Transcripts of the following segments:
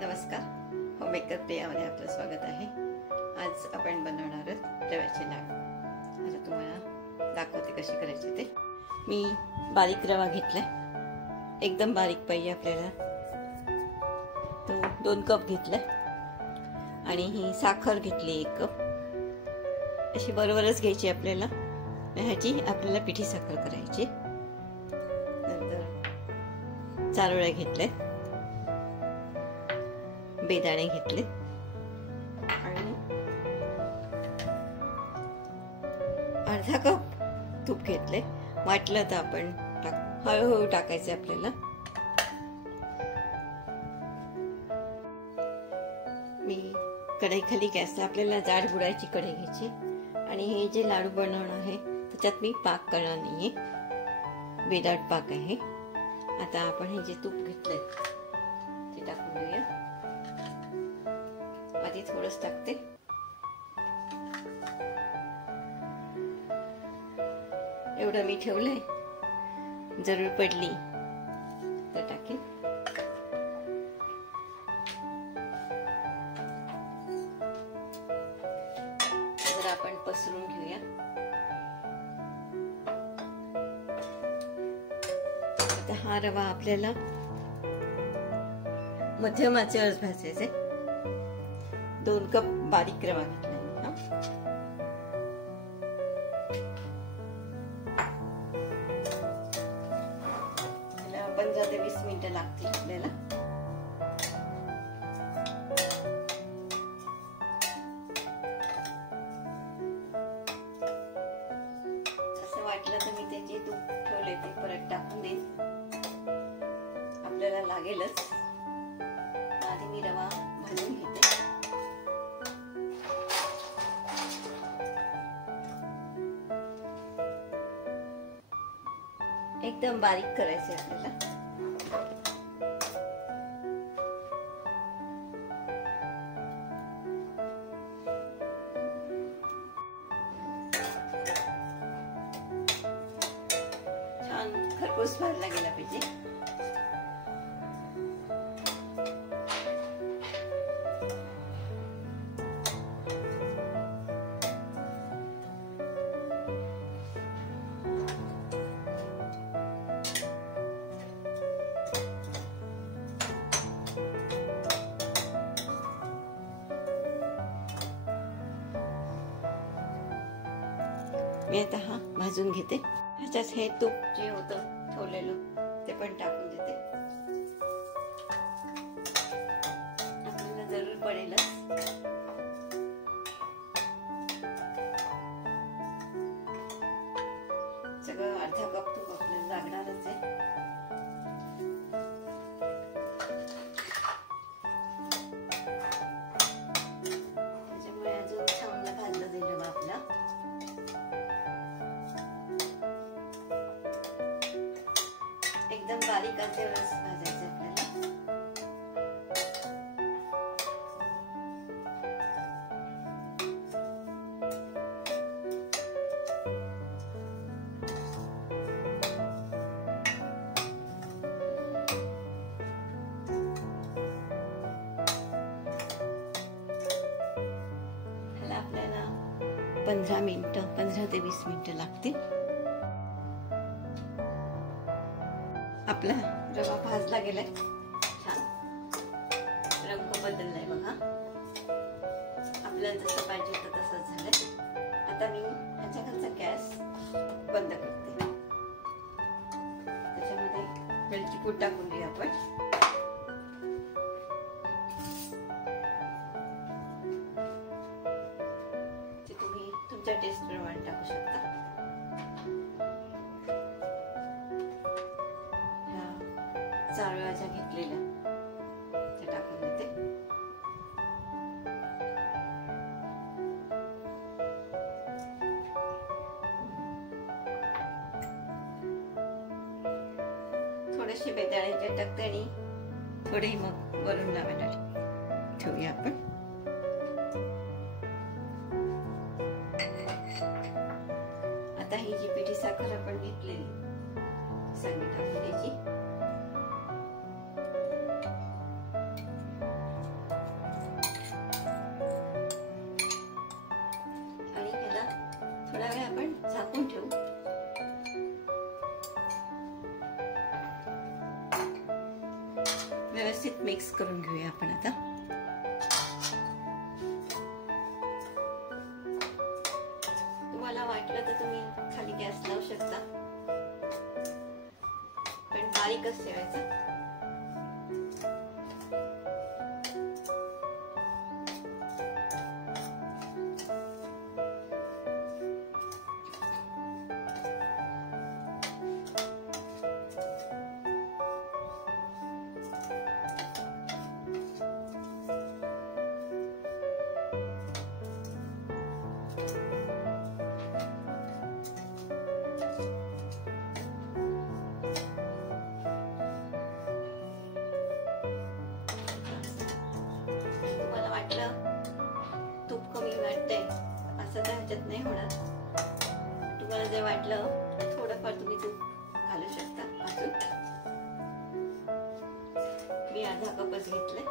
नमस्कार, होममेकर प्रियामध्ये आपलं स्वागत आहे। आज आपण बनवणार आहोत रव्याचे लाडू। आता तुम्हाला दाखवते कशी करायची ते। मी बारीक रवा घेतलाय, एकदम बारीक पाहिजे आपल्याला, तो 2 कप घेतलाय आणि ही साखर घेतली 1 कप। अशी बरोबरच घ्यायची आपल्याला, ह्याची आपल्याला पिठी साखर करायची। नंतर चारोळ्या घेतल्या, बेदाणे घेतले आणि अर्धा कप तूप घेतले। वाटलं तर आपण हळूहळू टाकायचे आपल्याला। मी कढई खाली गॅसला आपल्याला जाड बुडाची कढई घ्यायची आणि हे जे लाडू बनवणार आहे त्याच्यात मी पाक करणार नाहीये, विदाउट पाक आहे। आता आपण हे जे तूप घेतलंय ते टाकून देऊया। आधी थोडंच टाकते, एवढं मी ठेवलंय, जरूर पडली तर टाकेन। जरा आपण पसरून घेऊया। आता हा रवा आपल्याला मध्यम आचेवर भाजायचा आहे। 2 कप बारीक रवा घेतला त्याला 15 ते 20 मिनिटं लागतील आपल्याला। असं वाटलं तर मी त्याचे तूप ठेवले ते परत टाकून देईन, आपल्याला लागेलच। आधी मी रवा भाजून घेते। एकदम बारीक करायचे आपल्याला। छान खरपूस भाजला गेला पाहिजे। मी आता हा भाजून घेते। ह्याच्यात हे तूप जे होतं ठेवलेलं ते पण टाकून देते, आपल्याला जरूर पडेलच। सगळं अर्धा कप तूप आपल्याला लागणारच आहे। त्याच्यामुळे अजून चांगलं भाजलं जाईल रवा आपला। एकदम बारीक आचेवरच भाजायचं आपल्याला। ह्याला आपल्याला 15 ते 20 मिनिटं लागतील। आपला रवा भाजला गेलाय, छान रंग बदललाय बघा। आपल्याला जसं पाहिजे होतं तसंच झालंय। आता मी ह्याच्या खालचा गॅस बंद करते। त्याच्यामध्ये वेलची पूड टाकून घेऊया आपण। ते तुम्ही तुमच्या टेस्ट प्रमाणे टाकू शकता। चारोळ्या ज्या घेतलेल्या त्या टाकून देते। थोडेसे बेदाणे जे टाकते आणि थोडे मग वरून लावायला ठेवूया आपण। आता ही जी पिठी साखर आपण घेतलेली सगळी टाकून द्यायची। व्यवस्थित मिक्स करून घेऊया आपण आता. तुम्हाला वाटलं तर तुम्ही खाली गॅस लावू शकता, पण बारीकच ठेवायचं. तूप कमी वाटतंय असं तर ह्याच्यात नाही होणार. तुम्हाला जर वाटलं थोडंफार तुम्ही तूप घालू शकता. अजून मी अर्धा कपच घेतलंय.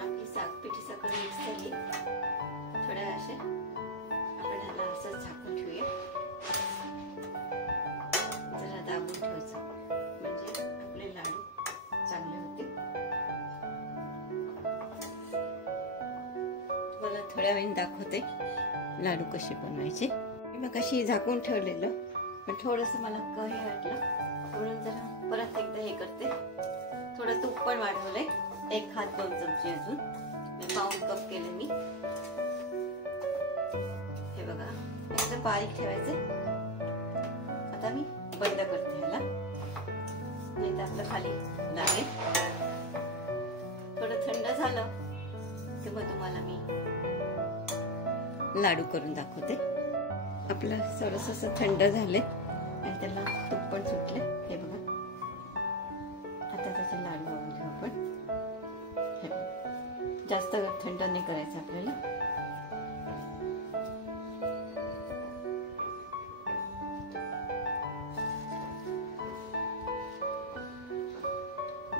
आपली पिठी साखर मिक्स झाली. थोड्या असे आपण ह्याला असं झाकून ठेवूया. जरा दाबून ठेवायचं म्हणजे आपले लाडू चांगले होतील. मला थोड्या वेळाने दाखवते लाडू कसे बनवायचे. मी मग अशी झाकून ठेवलेलं, पण थोडंसं मला हे वाटलं म्हणून जरा परत एकदा हे करते. थोडं तूप पण वाढवलंय, 1 हात 2 चमचे अजून. पाऊण कप केले मी. हे बघा एकदम बारीक ठेवायचे. आता मी बंद करते ह्याला, नाही तर आपलं खाली लागेल. थोडं थंड झालं की मग तुम्हाला मी लाडू करून दाखवते. आपलं थोडंसं असं थंड झाले आणि त्याला तूप पण सुटले. हे बघा आता त्याचे लाडू बनवून घेऊ आपण. हे जास्त थंड नाही करायचं आपल्याला.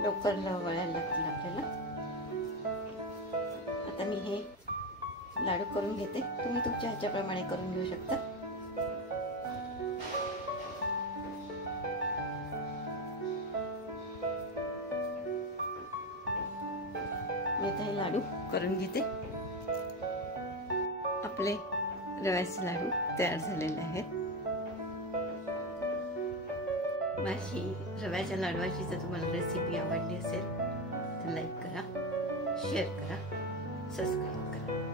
लवकर वळायला लागतील आपल्याला. आता मी हे लाडू करून घेते. तुम्ही तुमच्या ह्याच्याप्रमाणे करून घेऊ शकता. मी आता हे लाडू करून घेते. आपले रव्याचे लाडू तयार झालेले आहेत. माझी रव्याच्या लाडवाची जर तुम्हाला रेसिपी आवडली असेल तर लाईक करा, शेअर करा, सबस्क्राईब करा.